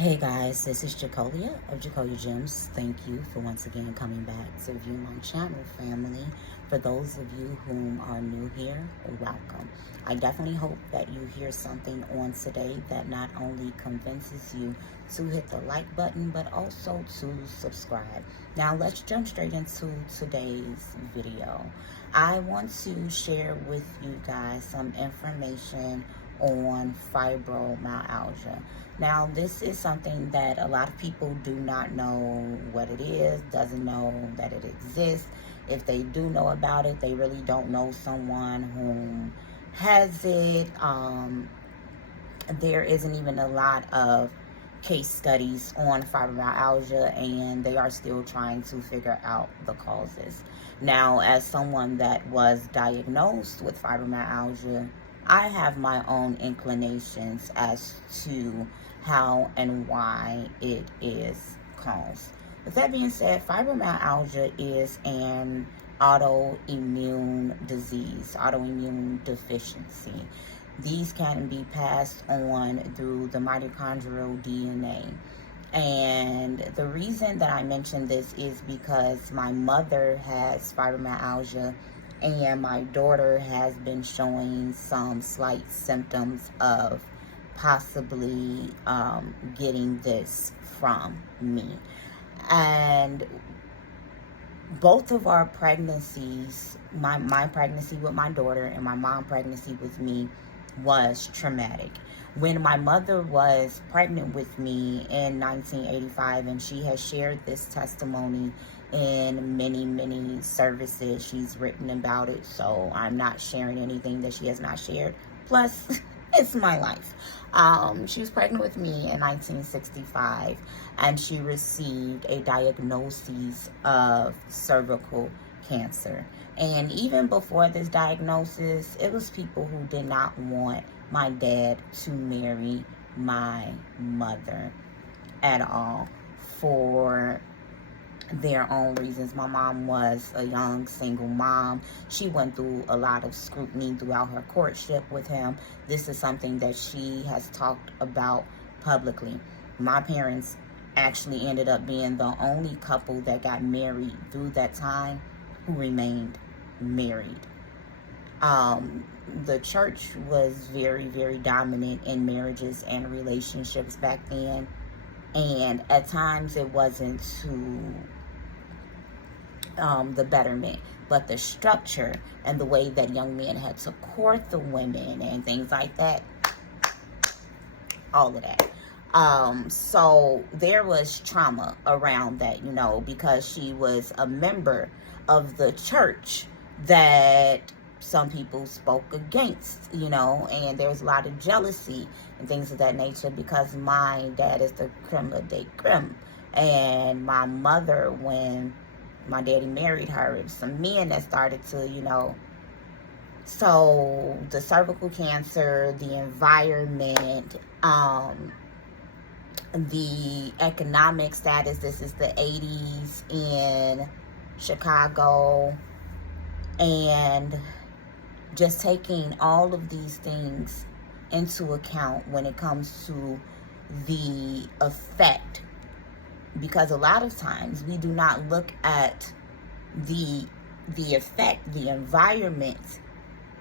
Hey guys, this is Jacolia of Jacolia Gems. Thank you for once again coming back to view my channel, family. For those of you whom are new here, welcome. I definitely hope that you hear something on today that not only convinces you to hit the like button, but also to subscribe. Now let's jump straight into today's video. I want to share with you guys some information on fibromyalgia. Now, this is something that a lot of people do not know what it is, doesn't know that it exists. If they do know about it, they really don't know someone who has it. There isn't even a lot of case studies on fibromyalgia, and they are still trying to figure out the causes. Now, as someone that was diagnosed with fibromyalgia, I have my own inclinations as to how and why it is caused. With that being said, fibromyalgia is an autoimmune disease, autoimmune deficiency. These can be passed on through the mitochondrial DNA. And the reason that I mention this is because my mother has fibromyalgia and my daughter has been showing some slight symptoms of possibly getting this from me. And both of our pregnancies, my pregnancy with my daughter and my mom's pregnancy with me, was traumatic. When my mother was pregnant with me in 1985, and she has shared this testimony in many services, she's written about it, so I'm not sharing anything that she has not shared. Plus, it's my life. She was pregnant with me in 1965, and she received a diagnosis of cervical cancer. And even before this diagnosis, it was people who did not want my dad to marry my mother at all for their own reasons. My mom was a young single mom. She went through a lot of scrutiny throughout her courtship with him. This is something that she has talked about publicly. My parents actually ended up being the only couple that got married through that time who remained married. The church was very dominant in marriages and relationships back then, and at times it wasn't to the betterment, but the structure and the way that young men had to court the women and things like that, all of that. So there was trauma around that, because she was a member of the church that some people spoke against, and there was a lot of jealousy and things of that nature, because my dad is the creme de creme, and my mother, when my daddy married her, it was some men that started to, so the cervical cancer, the environment, the economic status. This is the 80s in Chicago, and just taking all of these things into account when it comes to the effect, because a lot of times we do not look at the effect, the environment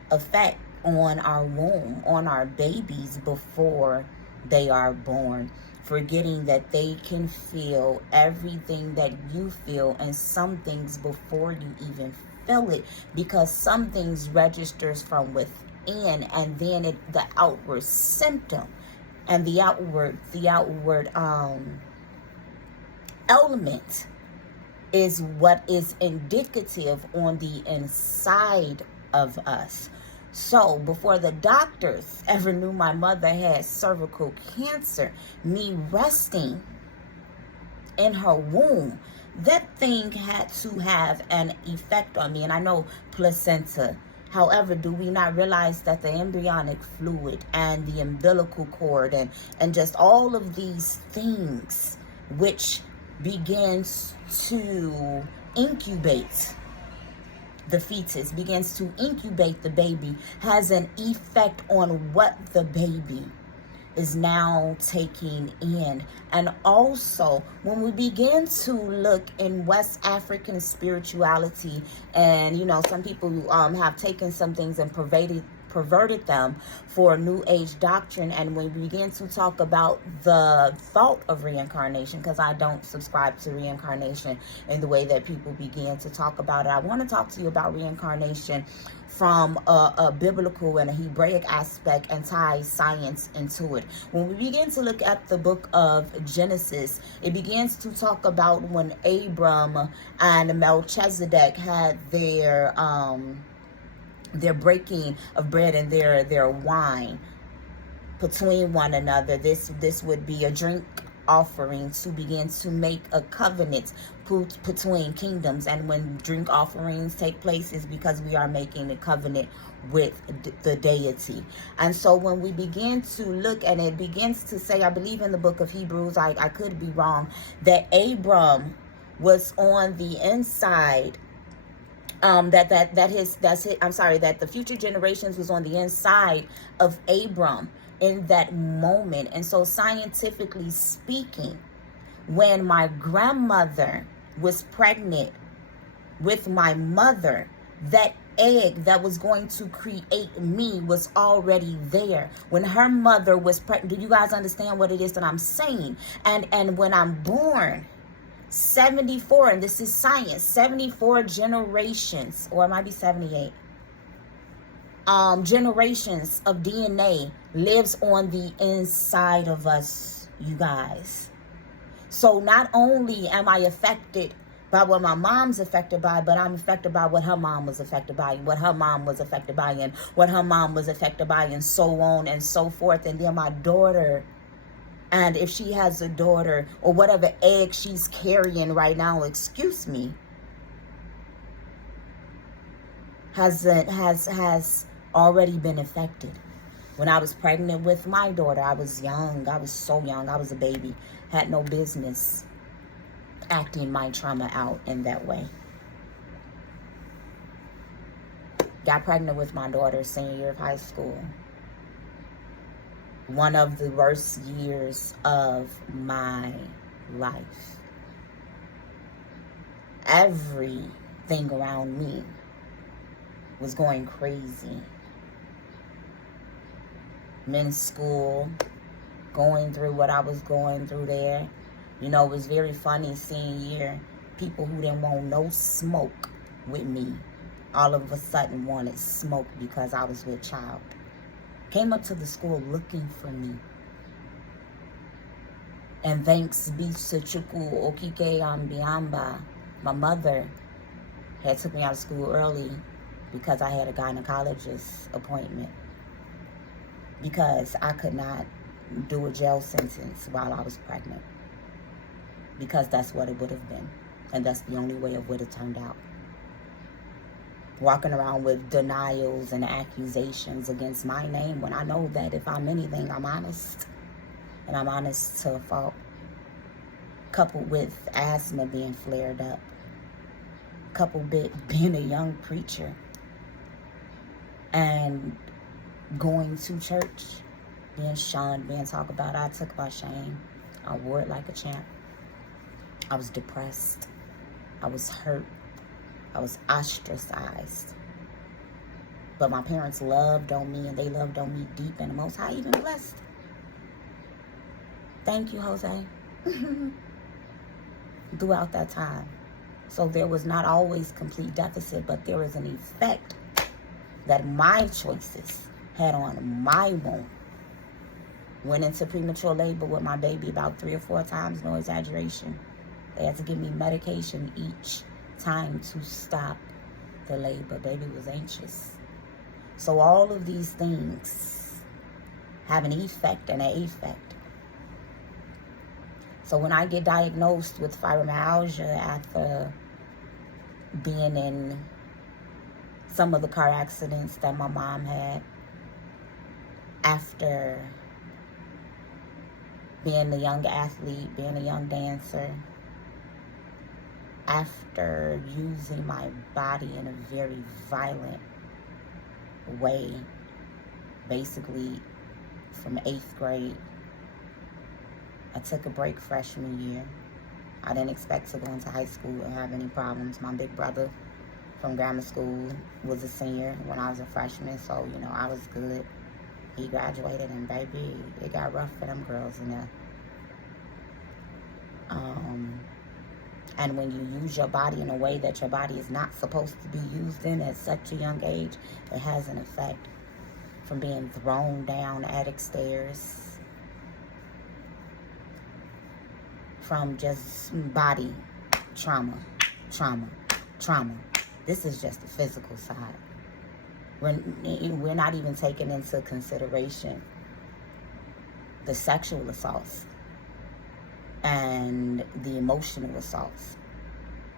effect on our womb, on our babies before they are born, forgetting that they can feel everything that you feel, and some things before you even feel it, because some things registers from within, and then the outward symptom and the outward element is what is indicative on the inside of us. So before the doctors ever knew my mother had cervical cancer, me resting in her womb, that thing had to have an effect on me. And I know placenta. However, do we not realize that the embryonic fluid and the umbilical cord and just all of these things which begins to incubate the fetus, begins to incubate the baby, has an effect on what the baby is now taking in. And also, when we begin to look in West African spirituality, and some people have taken some things and perverted them for New Age doctrine, and when we begin to talk about the thought of reincarnation, because I don't subscribe to reincarnation in the way that people begin to talk about it, I want to talk to you about reincarnation from a biblical and a Hebraic aspect and tie science into it. When we begin to look at the book of Genesis, it begins to talk about when Abram and Melchizedek had their breaking of bread and their wine between one another. This would be a drink offering to begin to make a covenant between kingdoms. And when drink offerings take place, is because we are making a covenant with the deity. And so when we begin to look, and it begins to say, I believe in the book of Hebrews, I could be wrong, that Abram was on the inside, that the future generations was on the inside of Abram in that moment. And so scientifically speaking, when my grandmother was pregnant with my mother, that egg that was going to create me was already there. When her mother was pregnant, do you guys understand what it is that I'm saying? And when I'm born, 74, and this is science, 74 generations, or it might be 78, generations of DNA lives on the inside of us, you guys. So not only am I affected by what my mom's affected by, but I'm affected by what her mom was affected by, what her mom was affected by, and what her mom was affected by, and so on and so forth. And then my daughter, and if she has a daughter, or whatever egg she's carrying right now, excuse me, has already been affected. When I was pregnant with my daughter, I was young. I was so young. I was a baby. Had no business acting my trauma out in that way. Got pregnant with my daughter senior year of high school. One of the worst years of my life. Everything around me was going crazy. Men's school, going through what I was going through there. It was very funny seeing people who didn't want no smoke with me all of a sudden wanted smoke because I was with child. Came up to the school looking for me. And thanks be to Chukwu Okike Ambiamba, my mother had took me out of school early because I had a gynecologist appointment. Because I could not do a jail sentence while I was pregnant. Because that's what it would have been. And that's the only way it would have turned out. Walking around with denials and accusations against my name, when I know that if I'm anything, I'm honest. And I'm honest to a fault. Coupled with asthma being flared up. Coupled with being a young preacher. And going to church, being shunned, being talked about. I took my shame. I wore it like a champ. I was depressed. I was hurt. I was ostracized. But my parents loved on me, and they loved on me deep, and the Most High even blessed. Thank you, Jose. Throughout that time. So there was not always complete deficit, but there was an effect that my choices had on my womb. Went into premature labor with my baby about 3 or 4 times, no exaggeration. They had to give me medication each time to stop the labor. Baby was anxious. So all of these things have an effect and an effect. So when I get diagnosed with fibromyalgia after being in some of the car accidents that my mom had, after being a young athlete, being a young dancer, after using my body in a very violent way, basically from 8th grade. I took a break freshman year. I didn't expect to go into high school and have any problems. My big brother from grammar school was a senior when I was a freshman, so, you know, I was good. He graduated, and baby, it got rough for them girls in there. And when you use your body in a way that your body is not supposed to be used in at such a young age, it has an effect. From being thrown down attic stairs, from just body trauma. This is just the physical side. We're not even taking into consideration the sexual assaults and the emotional assaults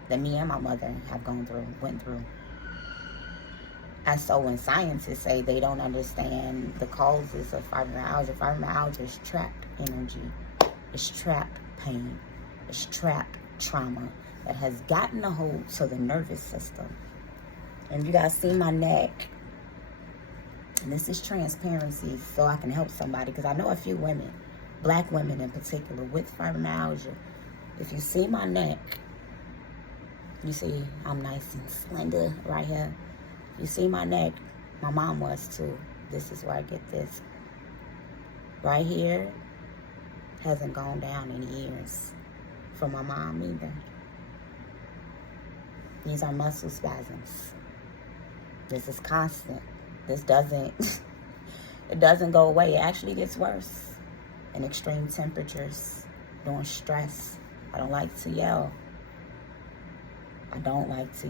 that me and my mother have went through. And so when scientists say they don't understand the causes of fibromyalgia is trapped energy, it's trapped pain, it's trapped trauma that has gotten a hold to the nervous system. And you guys see my neck. And this is transparency so I can help somebody, because I know a few women, black women in particular, with fibromyalgia. If you see my neck, you see I'm nice and slender right here. You see my neck, my mom was too. This is where I get this. Right here hasn't gone down in years for my mom either. These are muscle spasms. This is constant. This doesn't, it doesn't go away. It actually gets worse in extreme temperatures, during stress. I don't like to yell. I don't like to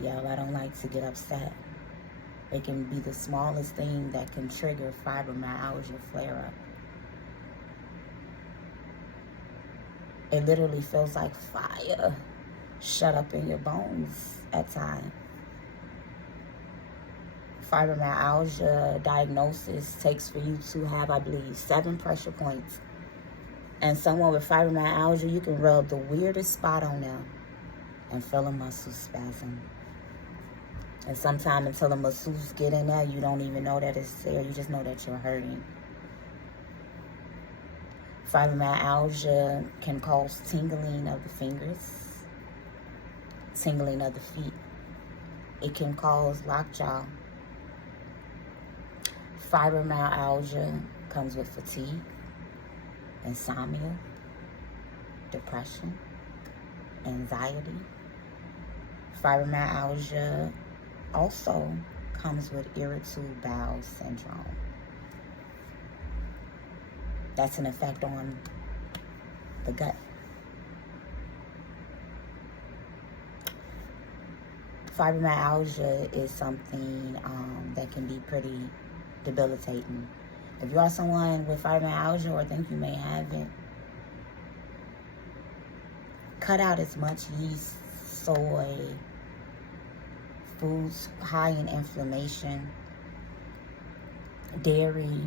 get upset. It can be the smallest thing that can trigger fibromyalgia flare-up. It literally feels like fire shut up in your bones at times. Fibromyalgia diagnosis takes for you to have, I believe, 7 pressure points. And someone with fibromyalgia, you can rub the weirdest spot on them and feel a muscle spasm. And sometimes until the masseuse get in there, you don't even know that it's there. You just know that you're hurting. Fibromyalgia can cause tingling of the fingers, tingling of the feet. It can cause lockjaw. Fibromyalgia comes with fatigue, insomnia, depression, anxiety. Fibromyalgia also comes with irritable bowel syndrome. That's an effect on the gut. Fibromyalgia is something that can be pretty debilitating. If you are someone with fibromyalgia or think you may have it, cut out as much yeast, soy, foods high in inflammation, dairy,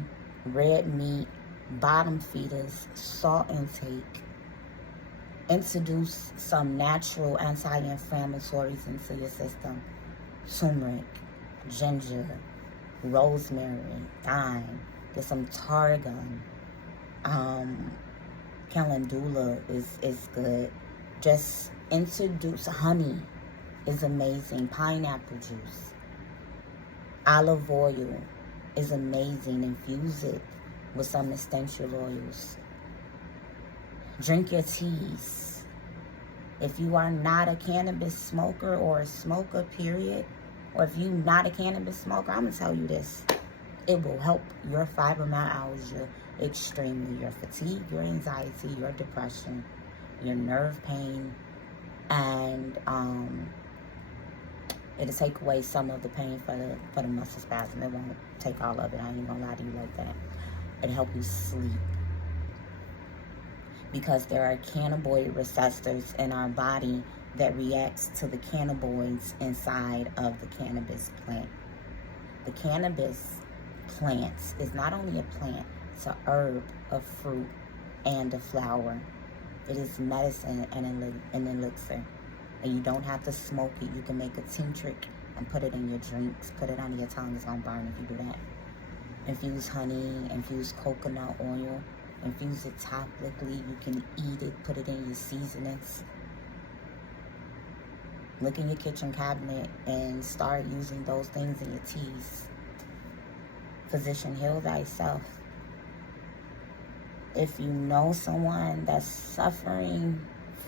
red meat, bottom feeders, salt intake. Introduce some natural anti-inflammatories into your system. Turmeric, ginger, rosemary, thyme. Get some tarragon. Calendula is good. Just introduce honey. Is amazing. Pineapple juice. Olive oil is amazing. Infuse it with some essential oils. Drink your teas. If you are not a cannabis smoker or a smoker, period, or if you're not a cannabis smoker, I'm going to tell you this. It will help your fibromyalgia extremely. Your fatigue, your anxiety, your depression, your nerve pain, and it'll take away some of the pain for the muscle spasm. It won't take all of it. I ain't gonna lie to you like that. It'll help you sleep. Because there are cannabinoid receptors in our body that reacts to the cannabinoids inside of the cannabis plant. The cannabis plant is not only a plant, it's an herb, a fruit, and a flower. It is medicine and an elixir. And you don't have to smoke it. You can make a tincture and put it in your drinks. Put it under your tongue. It's going to burn if you do that. infuse honey, infuse coconut oil, infuse it topically. You can eat it, put it in your seasonings. Look in your kitchen cabinet and start using those things in your teas. Physician, heal thyself. If you know someone that's suffering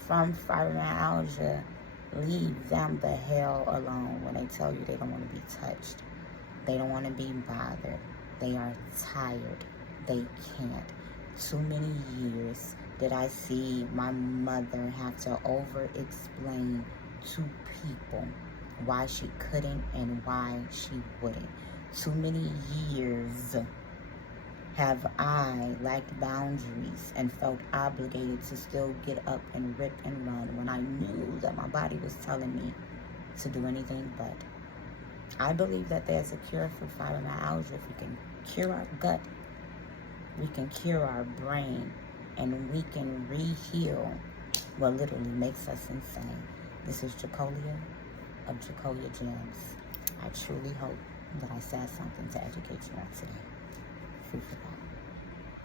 from fibromyalgia, leave them the hell alone when they tell you they don't want to be touched. They don't want to be bothered. They are tired. They can't. Too many years did I see my mother have to over-explain to people why she couldn't and why she wouldn't. Too many years have I lacked boundaries and felt obligated to still get up and rip and run when I knew that my body was telling me to do anything but. I believe that there's a cure for fibromyalgia. If we can cure our gut, we can cure our brain, and we can re-heal what literally makes us insane. This is Jacolia of Jacolia Gems. I truly hope that I said something to educate you on today. Food for thought.